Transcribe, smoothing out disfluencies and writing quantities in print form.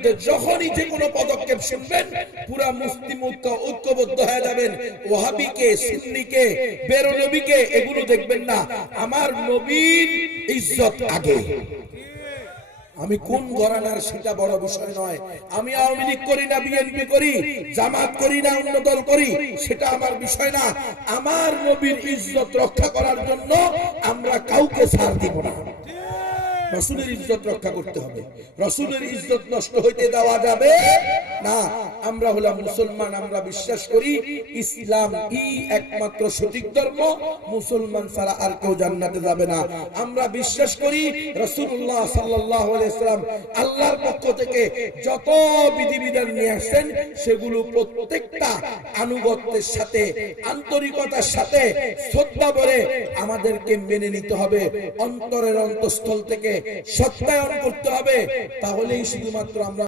বিরুদ্ধে যখনই যে কোনো পদক্ষেপ শুনবেন পুরা মুসলিম ঐক্যবদ্ধ হয়ে যাবেন। ওয়াহাবিকে, সুন্নিকে, বেরলভিকে এগুলো দেখবেন না, আমার নবীর ইজ্জত আগে। আমি কোন ঘরানার সেটা বড় বিষয় নয়। আমি আওয়ামী লীগ করি না, বিএনপি করি, জামাত করি না, অন্য দল করি, সেটা আমার বিষয় না। আমার নবীর ইজ্জত রক্ষা করার জন্য আমরা কাউকে ছাড় দিব না। রাসূলের ইজ্জত রক্ষা করতে হবে, রাসূলের ইজ্জত নষ্ট হইতে দেওয়া যাবে না। আমরা হলাম মুসলমান, আমরা বিশ্বাস করি ইসলাম একমাত্র সঠিক ধর্ম, মুসলমান ছাড়া আর কেউ জান্নাতে যাবে না। আমরা বিশ্বাস করি রাসূলুল্লাহ সাল্লাল্লাহু আলাইহি ওয়াসাল্লাম আল্লাহর পক্ষ থেকে যত বিধিবিধান নিয়ে আসেন সেগুলো প্রত্যেকটা আনুগত্যের সাথে, আন্তরিকতার সাথে, শ্রদ্ধা ভরে আমাদেরকে মেনে নিতে হবে, অন্তরের অন্তঃস্থল থেকে সত্যায়ন করতে হবে। তাহলেই শুধুমাত্র আমরা